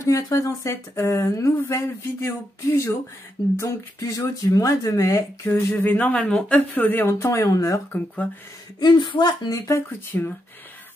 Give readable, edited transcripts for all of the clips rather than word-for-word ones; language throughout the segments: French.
bienvenue à toi dans cette nouvelle vidéo Bujo, donc Bujo du mois de mai, que je vais normalement uploader en temps et en heure, comme quoi une fois n'est pas coutume.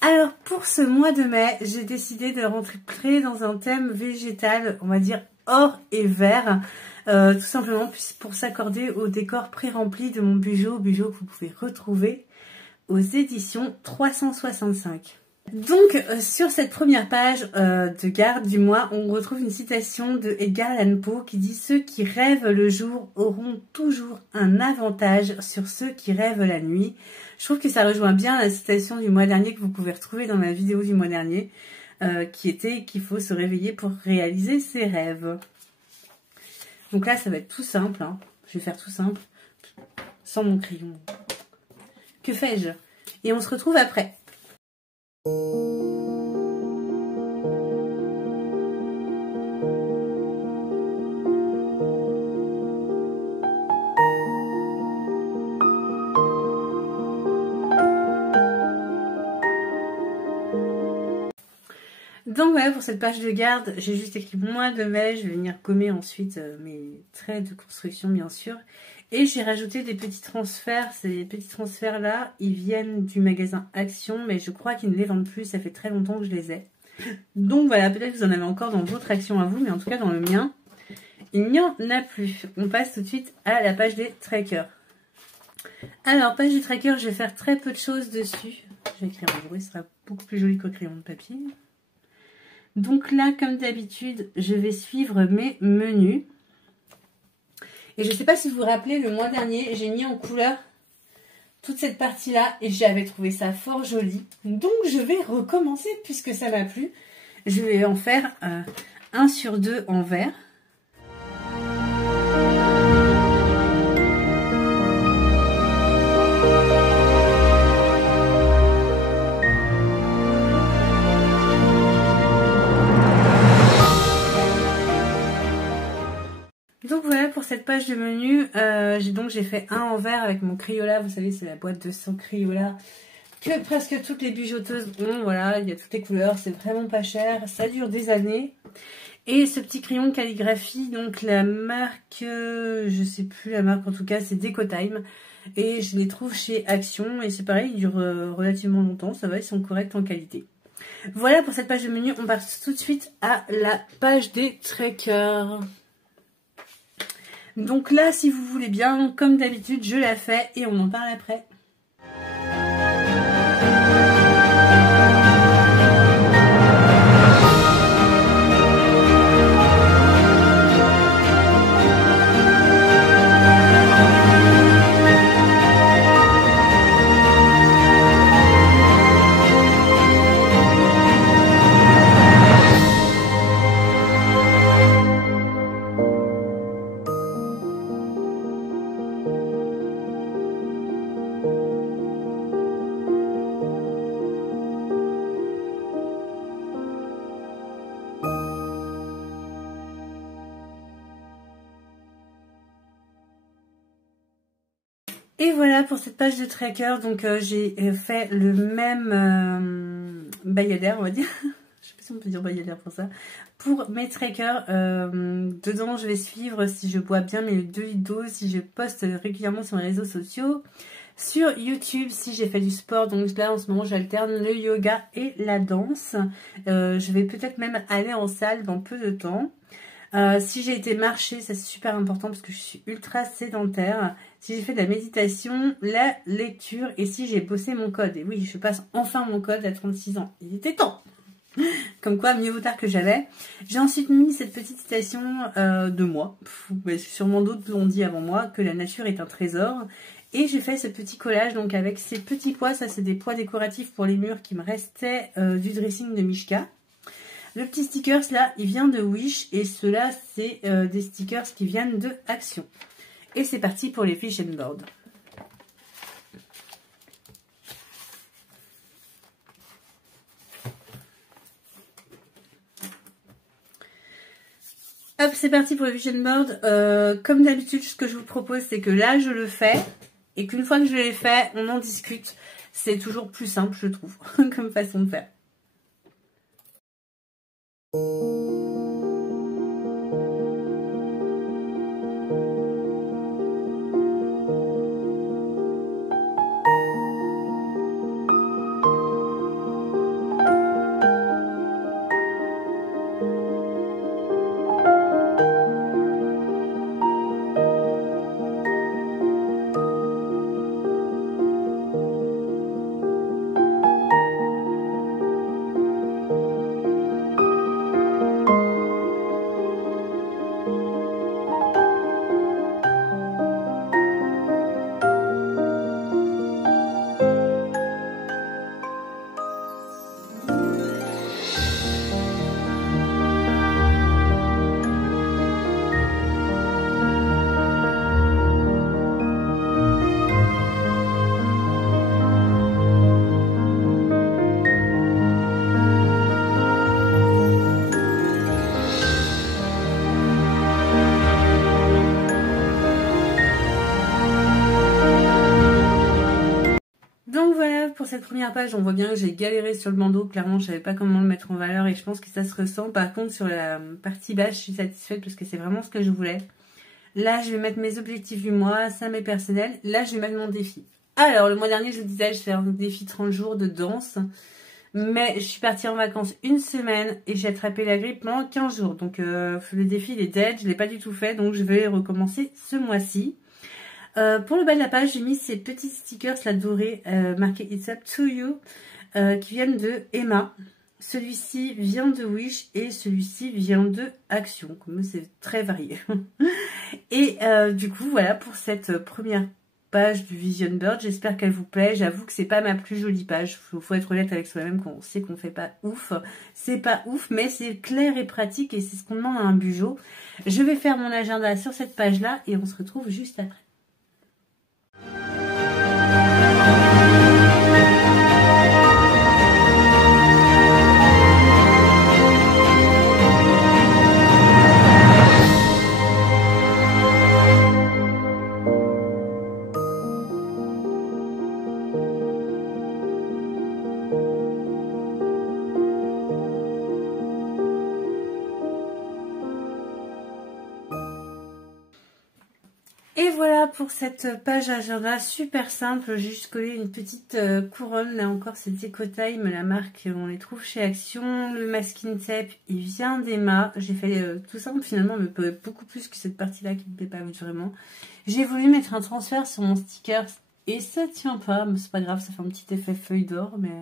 Alors pour ce mois de mai, j'ai décidé de rentrer dans un thème végétal, on va dire or et vert, tout simplement pour s'accorder au décor pré-rempli de mon Bujo que vous pouvez retrouver aux éditions 365. Donc sur cette première page de garde du mois, on retrouve une citation de Edgar Allan Poe qui dit « Ceux qui rêvent le jour auront toujours un avantage sur ceux qui rêvent la nuit ». Je trouve que ça rejoint bien la citation du mois dernier que vous pouvez retrouver dans ma vidéo du mois dernier, qui était qu'il faut se réveiller pour réaliser ses rêves. Donc là, ça va être tout simple, hein. Je vais faire tout simple, sans mon crayon. Que fais-je? Et on se retrouve après. Donc voilà pour cette page de garde, j'ai juste écrit mois de mai, je vais venir gommer ensuite mes traits de construction bien sûr. Et j'ai rajouté des petits transferts, ces petits transferts là, ils viennent du magasin Action, mais je crois qu'ils ne les vendent plus, ça fait très longtemps que je les ai. Donc voilà, peut-être que vous en avez encore dans votre Action à vous, mais en tout cas dans le mien, il n'y en a plus. On passe tout de suite à la page des trackers. Alors, page des trackers, je vais faire très peu de choses dessus. Je vais écrire en gros, ce sera beaucoup plus joli qu'au crayon de papier. Donc là, comme d'habitude, je vais suivre mes menus. Et je ne sais pas si vous vous rappelez, le mois dernier, j'ai mis en couleur toute cette partie-là et j'avais trouvé ça fort joli. Donc je vais recommencer puisque ça m'a plu. Je vais en faire 1 sur 2 en vert. Donc voilà pour cette page de menu, j'ai fait un en vert avec mon Crayola, vous savez c'est la boîte de 100 Crayola que presque toutes les bijoteuses ont, voilà, il y a toutes les couleurs, c'est vraiment pas cher, ça dure des années. Et ce petit crayon de calligraphie, donc la marque, je sais plus la marque en tout cas, c'est Decotime. Et je les trouve chez Action et c'est pareil, ils durent relativement longtemps, ça va, ils sont corrects en qualité. Voilà pour cette page de menu, on passe tout de suite à la page des trackers. Donc là, si vous voulez bien, comme d'habitude, je la fais et on en parle après. Et voilà pour cette page de tracker, donc j'ai fait le même bayadère, on va dire. Je sais pas si on peut dire bayadère pour ça. Pour mes trackers, dedans je vais suivre si je bois bien mes 2 litres d'eau, si je poste régulièrement sur mes réseaux sociaux. Sur YouTube, si j'ai fait du sport, donc là en ce moment j'alterne le yoga et la danse. Je vais peut-être même aller en salle dans peu de temps. Si j'ai été marcher, ça c'est super important parce que je suis ultra sédentaire. Si j'ai fait de la méditation, la lecture et si j'ai bossé mon code. Et oui, je passe enfin mon code à 36 ans. Il était temps. Comme quoi, mieux vaut tard que jamais. J'ai ensuite mis cette petite citation de moi. Sûrement d'autres l'ont dit avant moi, que la nature est un trésor. Et j'ai fait ce petit collage donc avec ces petits pois. Ça c'est des pois décoratifs pour les murs qui me restaient du dressing de Mishka. Le petit stickers là, il vient de Wish et ceux-là, c'est des stickers qui viennent de Action. Et c'est parti pour les fish and board. Hop, c'est parti pour le vision board. Comme d'habitude, ce que je vous propose, c'est que là, je le fais. Et qu'une fois que je l'ai fait, on en discute. C'est toujours plus simple, je trouve, comme façon de faire. pour cette première page, on voit bien que j'ai galéré sur le bandeau. Clairement, je savais pas comment le mettre en valeur et je pense que ça se ressent. Par contre, sur la partie basse, je suis satisfaite parce que c'est vraiment ce que je voulais. Là, je vais mettre mes objectifs du mois, ça m'est personnel. Là, je vais mettre mon défi. Alors, le mois dernier, je vous disais, je fais un défi 30 jours de danse. Mais je suis partie en vacances une semaine et j'ai attrapé la grippe pendant 15 jours. Donc, le défi, il est dead. Je ne l'ai pas du tout fait. Donc, je vais recommencer ce mois-ci. Pour le bas de la page, j'ai mis ces petits stickers, la dorée, marqués It's Up To You, qui viennent de Emma. Celui-ci vient de Wish et celui-ci vient de Action. Comme c'est très varié. Et du coup, voilà pour cette première page du Vision Board. J'espère qu'elle vous plaît. J'avoue que c'est pas ma plus jolie page. Faut être honnête avec soi-même quand on sait qu'on fait pas ouf. C'est pas ouf, mais c'est clair et pratique et c'est ce qu'on demande à un bugeot. Je vais faire mon agenda sur cette page-là et on se retrouve juste après. Et voilà pour cette page agenda super simple. J'ai juste collé une petite couronne. Là encore, c'est Deco Time, la marque, on les trouve chez Action. Le masking tape, il vient d'Emma. J'ai fait tout simple finalement, mais beaucoup plus que cette partie-là qui me plaît pas vraiment. J'ai voulu mettre un transfert sur mon sticker et ça tient pas. Mais c'est pas grave, ça fait un petit effet feuille d'or, mais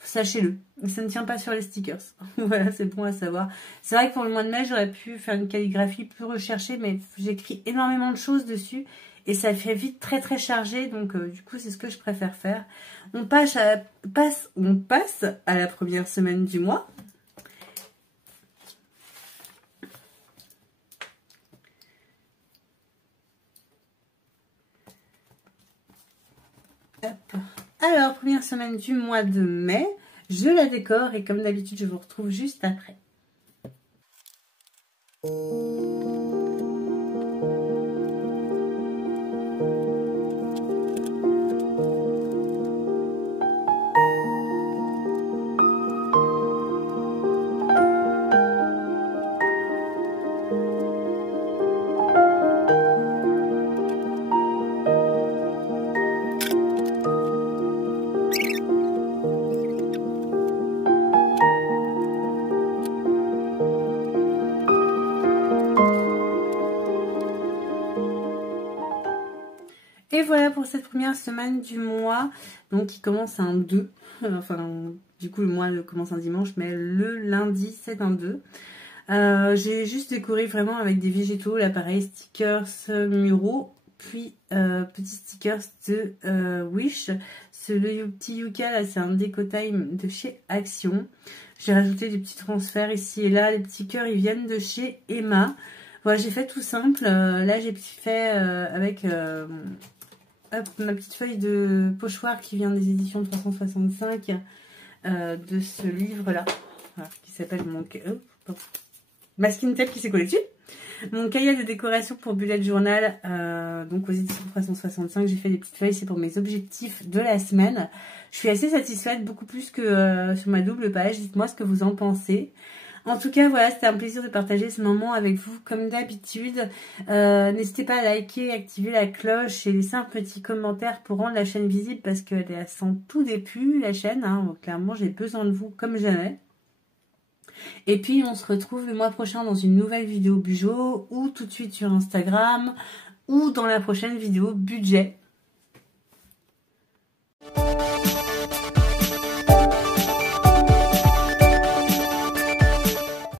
sachez-le, ça ne tient pas sur les stickers. Voilà, c'est bon à savoir. C'est vrai que pour le mois de mai, j'aurais pu faire une calligraphie plus recherchée, mais j'écris énormément de choses dessus et ça fait vite très chargé, donc du coup, c'est ce que je préfère faire. On passe à la première semaine du mois. Hop. Alors, première semaine du mois de mai, je la décore et comme d'habitude, je vous retrouve juste après. Et voilà pour cette première semaine du mois, donc qui commence un 2, enfin du coup le mois commence un dimanche, mais le lundi c'est un 2. J'ai juste décoré vraiment avec des végétaux, l'appareil stickers muraux, puis petits stickers de Wish. Le petit Yuka là c'est un Deco Time de chez Action. J'ai rajouté des petits transferts ici et là, les petits cœurs ils viennent de chez Emma. Voilà, j'ai fait tout simple, là j'ai fait avec... hop, ma petite feuille de pochoir qui vient des éditions 365 de ce livre-là, voilà, qui s'appelle mon masking tape qui s'est collé dessus. Mon cahier de décoration pour bullet journal, donc aux éditions 365, j'ai fait des petites feuilles, c'est pour mes objectifs de la semaine. Je suis assez satisfaite, beaucoup plus que sur ma double page. Dites-moi ce que vous en pensez. En tout cas, voilà, c'était un plaisir de partager ce moment avec vous, comme d'habitude. N'hésitez pas à liker, activer la cloche et laisser un petit commentaire pour rendre la chaîne visible parce qu'elle est à son tout début, la chaîne. Hein, donc, clairement, j'ai besoin de vous comme jamais. Et puis, on se retrouve le mois prochain dans une nouvelle vidéo Bugeot ou tout de suite sur Instagram ou dans la prochaine vidéo budget.